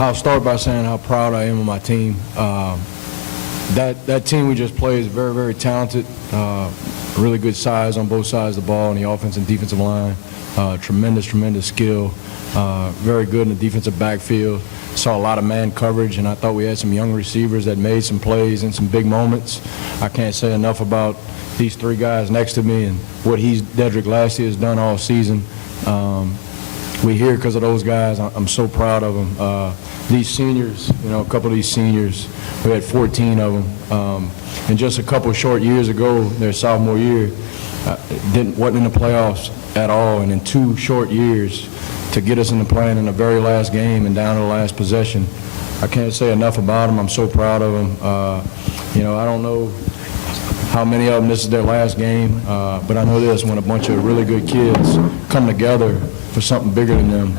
I'll start by saying how proud I am of my team. That team we just played is very, very talented. Really good size on both sides of the ball on the offense and defensive line. Tremendous skill. Very good in the defensive backfield. Saw a lot of man coverage, and I thought we had some young receivers that made some plays in some big moments. I can't say enough about these three guys next to me and what Dedric Lasiter has done all season. We're here because of those guys. I'm so proud of them. These seniors, a couple of these seniors, we had 14 of them. And just a couple short years ago, their sophomore year, wasn't in the playoffs at all. And in 2 short years, to get us in the play in the very last game and down to the last possession, I can't say enough about them. I'm so proud of them. I don't know how many of them this is their last game, but I know this: when a bunch of really good kids come together for something bigger than them,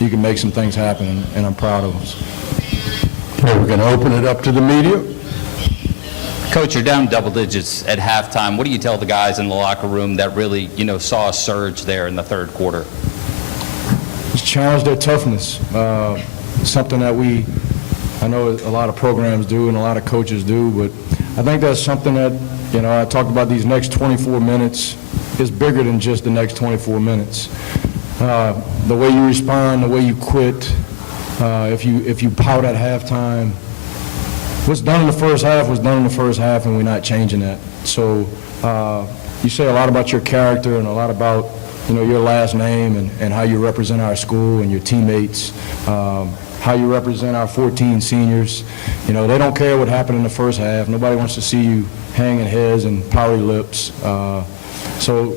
you can make some things happen, and I'm proud of us. Okay, we're going to open it up to the media. Coach, you're down double digits at halftime. What do you tell the guys in the locker room that really, saw a surge there in the third quarter? Just challenge their toughness. Something that I know a lot of programs do and a lot of coaches do, but I think that's something that, I talked about these next 24 minutes is bigger than just the next 24 minutes. The way you respond, the way you quit, if you pout at halftime, what's done in the first half was done in the first half, and we're not changing that. So you say a lot about your character and a lot about your last name and how you represent our school and your teammates, how you represent our 14 seniors. They don't care what happened in the first half. Nobody wants to see you hanging heads and pouty lips. So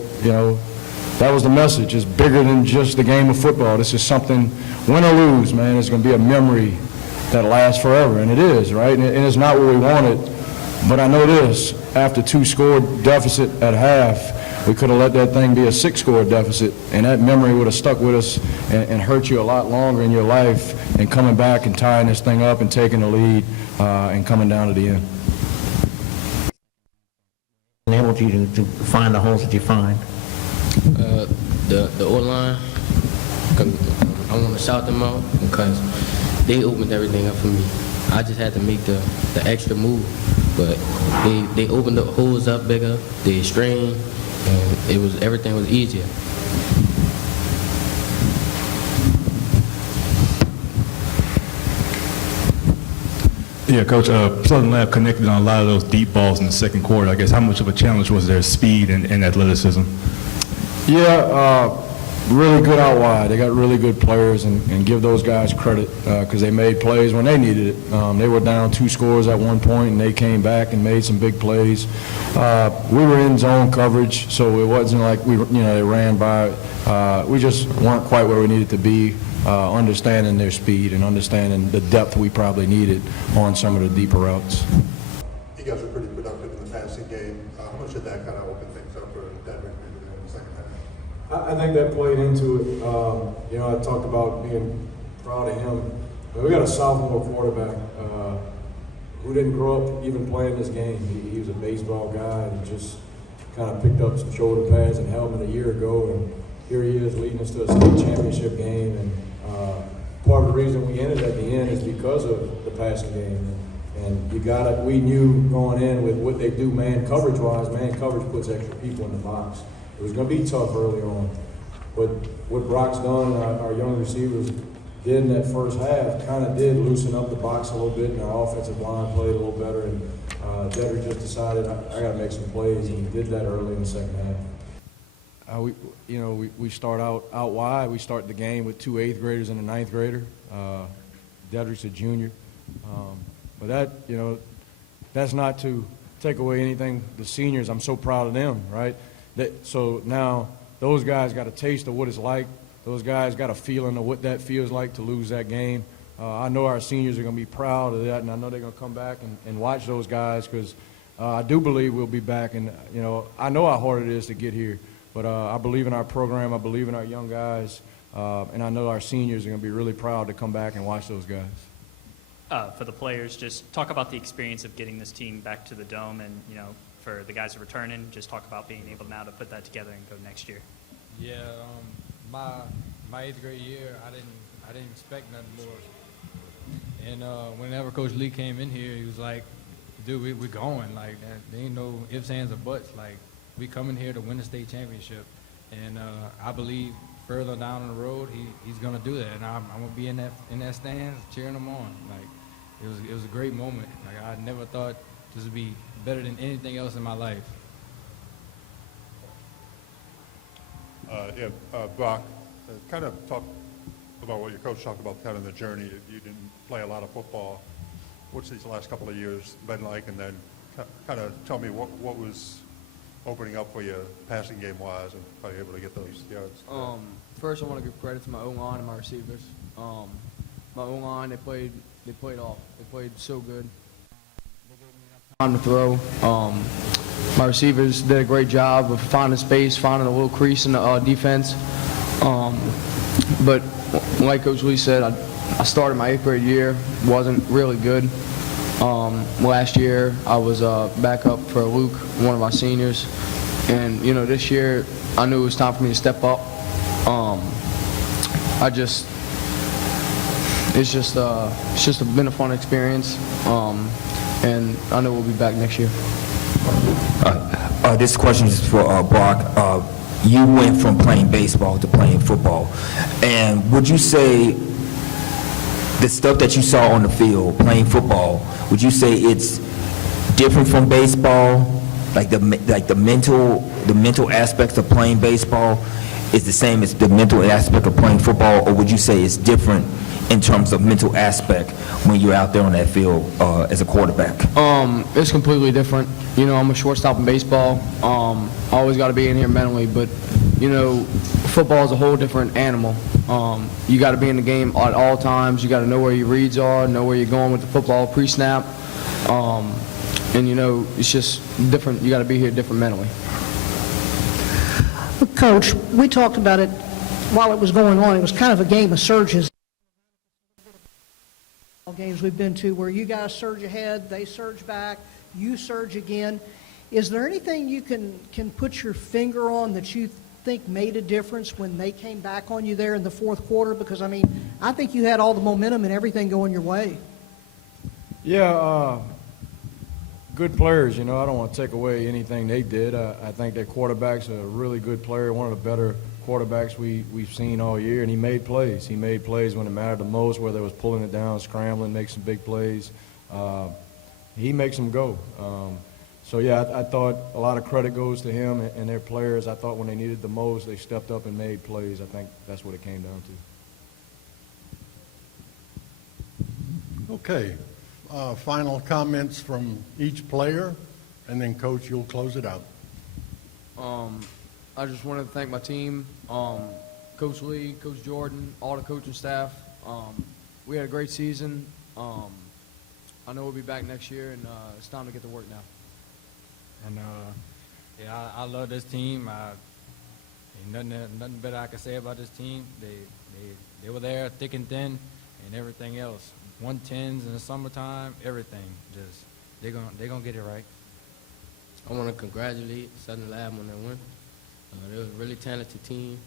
that was the message. It's bigger than just the game of football. This is something, win or lose, man, it's going to be a memory that lasts forever, and it is, right? And it's not what we wanted, but I know this: after 2-score deficit at half, we could have let that thing be a 6-score deficit, and that memory would have stuck with us and hurt you a lot longer in your life, and coming back and tying this thing up and taking the lead and coming down to the end. Enabled you to find the holes that you find? The O-line, I want to shout them out because they opened everything up for me. I just had to make the extra move, but they opened the holes up bigger, they strained, and everything was easier. Yeah, Coach, Southern Lab connected on a lot of those deep balls in the second quarter. I guess how much of a challenge was their speed and athleticism? Yeah, really good out wide. They got really good players, and give those guys credit because they made plays when they needed it. They were down 2 scores at one point, and they came back and made some big plays. We were in zone coverage, so it wasn't like they ran by. We just weren't quite where we needed to be, understanding their speed and understanding the depth we probably needed on some of the deeper routes. You guys were pretty productive in the passing game. How much did that kind of open things up for Dedric in the second half? I think that played into it. I talked about being proud of him. We got a sophomore quarterback who didn't grow up even playing this game. He was a baseball guy and just kind of picked up some shoulder pads and helmet a year ago, and here he is leading us to a state championship game. And part of the reason we ended at the end is because of the passing game. And we knew going in with what they do man coverage-wise, man coverage puts extra people in the box. It was going to be tough early on. But what Brock's done and our young receivers did in that first half kind of did loosen up the box a little bit, and our offensive line played a little better. And Dedric just decided, I got to make some plays, and he did that early in the second half. We start out wide. We start the game with 2 8th graders and a 9th grader. Dedric's a junior. But that's not to take away anything. The seniors, I'm so proud of them, right? So now those guys got a taste of what it's like. Those guys got a feeling of what that feels like to lose that game. I know our seniors are going to be proud of that, and I know they're going to come back and watch those guys because I do believe we'll be back. And, I know how hard it is to get here, but I believe in our program. I believe in our young guys, and I know our seniors are going to be really proud to come back and watch those guys. For the players, just talk about the experience of getting this team back to the Dome, and for the guys returning, just talk about being able now to put that together and go next year. Yeah, my 8th grade year, I didn't expect nothing more And whenever Coach Lee came in here, he was like, dude, we're going. Like, there ain't no ifs, ands, or buts. Like, we coming here to win the state championship. And I believe further down the road, he's going to do that. And I'm going to be in that stands cheering him on. Like, it was a great moment. Like, I never thought this would be better than anything else in my life. Brock, kind of talk about what your coach talked about, kind of the journey. You didn't play a lot of football. What's these last couple of years been like? And then kind of tell me what was opening up for you passing game wise and how you able to get those yards. First, I want to give credit to my O-line and my receivers. My O-line, they played off. They played so good. They gave me enough time to throw. My receivers did a great job of finding space, finding a little crease in the defense. But like Coach Lee said, I started my 8th grade year, wasn't really good. Last year, I was backup for Luke, one of my seniors. And, you know, this year, I knew it was time for me to step up. It's just been a fun experience. And I know we'll be back next year. This question is for Brock. You went from playing baseball to playing football. And would you say the stuff that you saw on the field playing football, would you say it's different from baseball? Like the mental aspects of playing baseball is the same as the mental aspect of playing football, or would you say it's different in terms of mental aspect when you're out there on that field as a quarterback? It's completely different. You know, I'm a shortstop in baseball. I always got to be in here mentally, but you know, football is a whole different animal. You got to be in the game at all times. You got to know where your reads are, know where you're going with the football pre-snap, and you know, it's just different. You got to be here different mentally. Coach, we talked about it while it was going on. It was kind of a game of surges. Games we've been to where you guys surge ahead, they surge back, you surge again. Is there anything you can put your finger on that you think made a difference when they came back on you there in the fourth quarter? Because, I mean, I think you had all the momentum and everything going your way. Yeah, good players. You know, I don't want to take away anything they did. I think their quarterback's a really good player, one of the better quarterbacks we've seen all year, and he made plays. He made plays when it mattered the most, whether it was pulling it down, scrambling, make some big plays. He makes them go. So, yeah, I thought a lot of credit goes to him and their players. I thought when they needed the most, they stepped up and made plays. I think that's what it came down to. Okay. Final comments from each player, and then, Coach, you'll close it out. I just wanted to thank my team, Coach Lee, Coach Jordan, all the coaching staff. We had a great season. I know we'll be back next year, and it's time to get to work now. And yeah, I love this team. Ain't nothing better I can say about this team. They were there thick and thin, and everything else. 110s in the summertime, everything. Just they're gonna get it right. I want to congratulate Southern Lab on that win. They was a really talented team.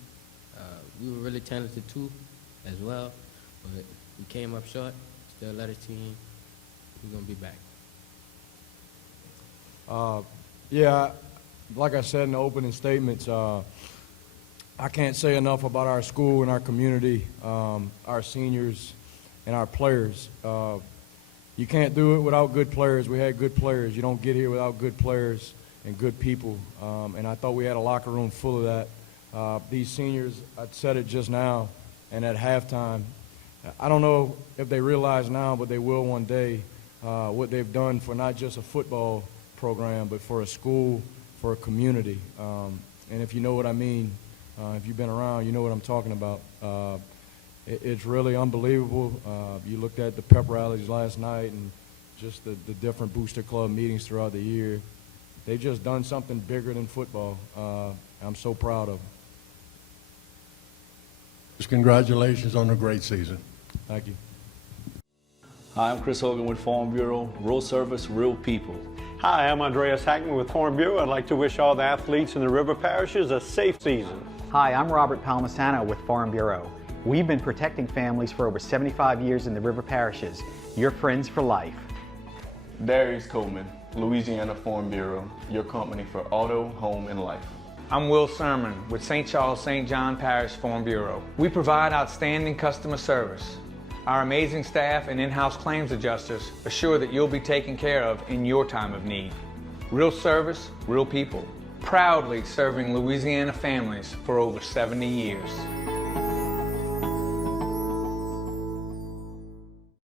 We were really talented too, as well. But we came up short. Still led a team. We're gonna be back. Yeah, like I said in the opening statements, I can't say enough about our school and our community, our seniors, and our players. You can't do it without good players. We had good players. You don't get here without good players and good people. And I thought we had a locker room full of that. These seniors, I said it just now, and at halftime, I don't know if they realize now, but they will one day, what they've done for not just a football program, but for a school, for a community. And if you know what I mean, if you've been around, you know what I'm talking about. It's really unbelievable. You looked at the pep rallies last night and just the different booster club meetings throughout the year. They've just done something bigger than football. I'm so proud of them. Just congratulations on a great season. Thank you. Hi, I'm Chris Hogan with Farm Bureau. Real service, real people. Hi, I'm Andreas Hackman with Farm Bureau. I'd like to wish all the athletes in the river parishes a safe season. Hi, I'm Robert Palmisano with Farm Bureau. We've been protecting families for over 75 years in the river parishes. Your friends for life. Darius Coleman, Louisiana Farm Bureau, your company for auto, home, and life. I'm Will Sermon with St. Charles St. John Parish Farm Bureau. We provide outstanding customer service. Our amazing staff and in-house claims adjusters assure that you'll be taken care of in your time of need. Real service, real people. Proudly serving Louisiana families for over 70 years.